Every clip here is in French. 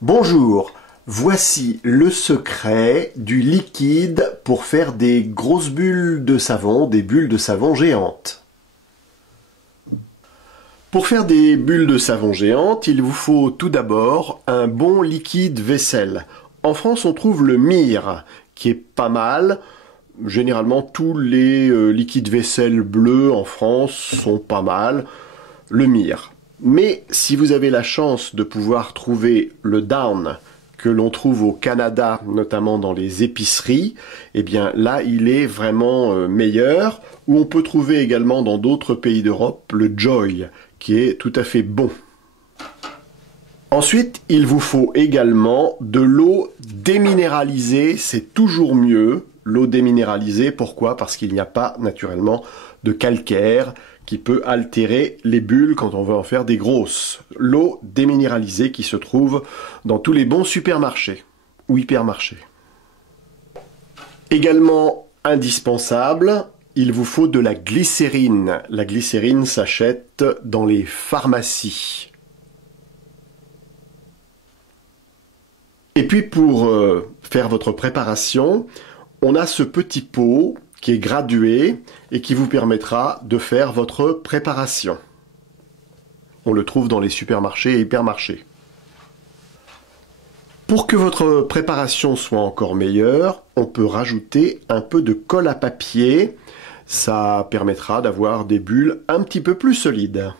Bonjour, voici le secret du liquide pour faire des grosses bulles de savon, des bulles de savon géantes. Pour faire des bulles de savon géantes, il vous faut tout d'abord un bon liquide vaisselle. En France, on trouve le Mire, qui est pas mal. Généralement, tous les liquides vaisselle bleus en France sont pas mal. Le Mire. Mais si vous avez la chance de pouvoir trouver le Down que l'on trouve au Canada, notamment dans les épiceries, eh bien là il est vraiment meilleur. Ou on peut trouver également dans d'autres pays d'Europe le Joy, qui est tout à fait bon. Ensuite, il vous faut également de l'eau déminéralisée, c'est toujours mieux. L'eau déminéralisée, pourquoi? Parce qu'il n'y a pas naturellement de calcaire qui peut altérer les bulles quand on veut en faire des grosses. L'eau déminéralisée qui se trouve dans tous les bons supermarchés ou hypermarchés. Également indispensable, il vous faut de la glycérine. La glycérine s'achète dans les pharmacies. Et puis pour faire votre préparation, on a ce petit pot qui est gradué et qui vous permettra de faire votre préparation. On le trouve dans les supermarchés et hypermarchés. Pour que votre préparation soit encore meilleure, on peut rajouter un peu de colle à papier. Ça permettra d'avoir des bulles un petit peu plus solides.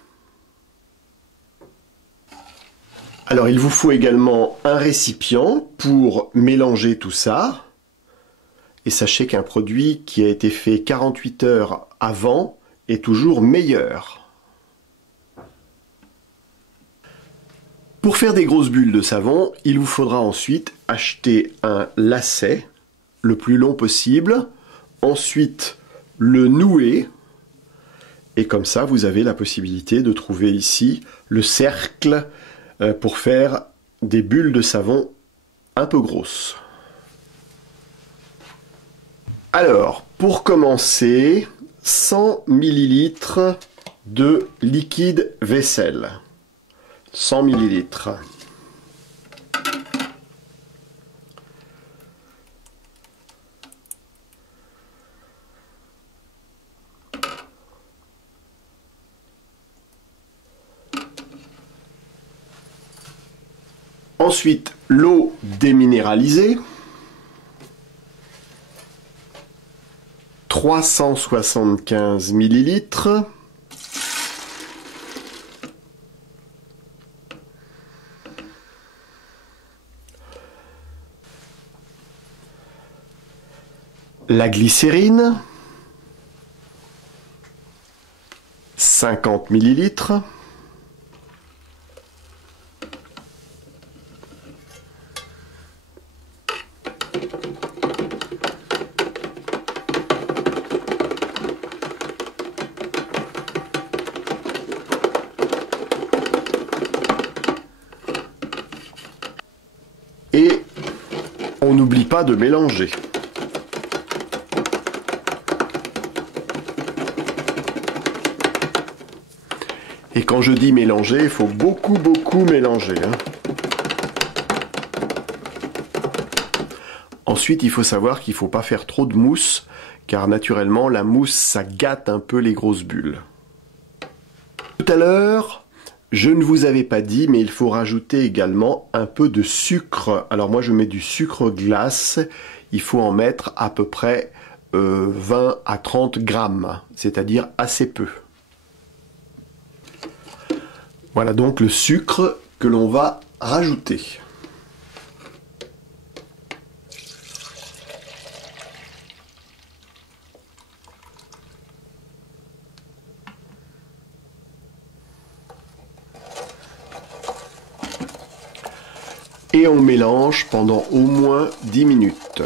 Alors il vous faut également un récipient pour mélanger tout ça. Et sachez qu'un produit qui a été fait 48 heures avant est toujours meilleur. Pour faire des grosses bulles de savon, il vous faudra ensuite acheter un lacet le plus long possible, ensuite le nouer, et comme ça vous avez la possibilité de trouver ici le cercle pour faire des bulles de savon un peu grosses. Alors, pour commencer, 100 ml de liquide vaisselle. 100 ml. Ensuite, l'eau déminéralisée. 375 ml. La glycérine, 50 ml. Et on n'oublie pas de mélanger. Et quand je dis mélanger, il faut beaucoup mélanger. Ensuite, il faut savoir qu'il ne faut pas faire trop de mousse, car naturellement, la mousse, ça gâte un peu les grosses bulles. Tout à l'heure, je ne vous avais pas dit, mais il faut rajouter également un peu de sucre. Alors moi, je mets du sucre glace. Il faut en mettre à peu près 20 à 30 grammes, c'est-à-dire assez peu. Voilà donc le sucre que l'on va rajouter. Et on mélange pendant au moins 10 minutes.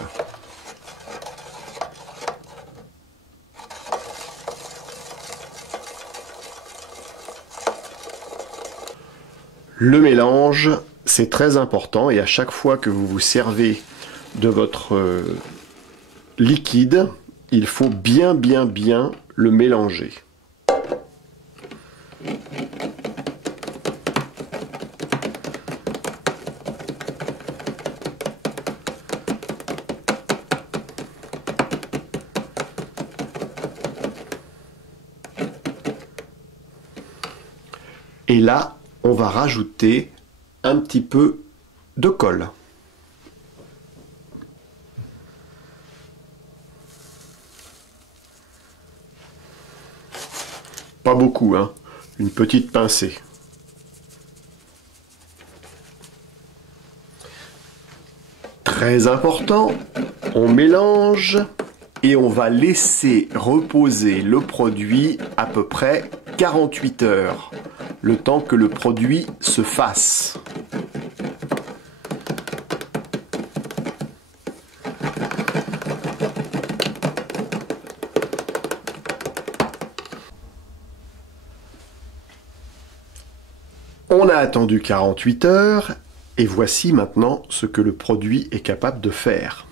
Le mélange, c'est très important et à chaque fois que vous vous servez de votre liquide, il faut bien le mélanger. Et là, on va rajouter un petit peu de colle. Pas beaucoup, hein, une petite pincée. Très important, on mélange et on va laisser reposer le produit à peu près 48 heures, le temps que le produit se fasse. On a attendu 48 heures et voici maintenant ce que le produit est capable de faire.